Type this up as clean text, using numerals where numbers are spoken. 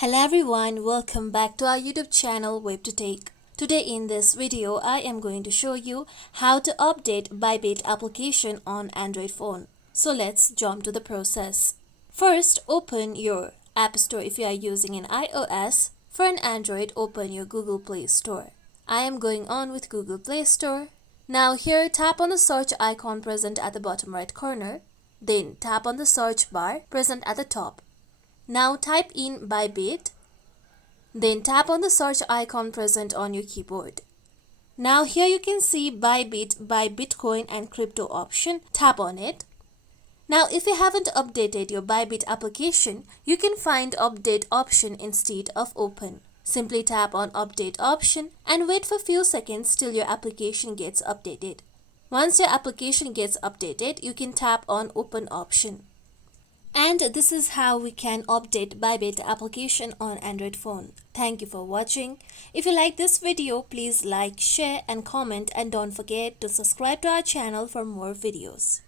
Hello everyone, welcome back to our YouTube channel WebToTech. Today in this video, I am going to show you how to update Bybit application on Android phone. So let's jump to the process. First, open your App Store if you are using an iOS. For an Android, open your Google Play Store. I am going on with Google Play Store. Now here, tap on the search icon present at the bottom right corner. Then tap on the search bar present at the top. Now type in Bybit, then tap on the search icon present on your keyboard. Now here you can see Bybit, buy Bitcoin and crypto option. Tap on it. Now if you haven't updated your Bybit application, you can find update option instead of open. Simply tap on update option and wait for few seconds till your application gets updated. Once your application gets updated, you can tap on open option. And this is how we can update Bybit application on Android phone. Thank you for watching. If you like this video, please like, share and comment, and don't forget to subscribe to our channel for more videos.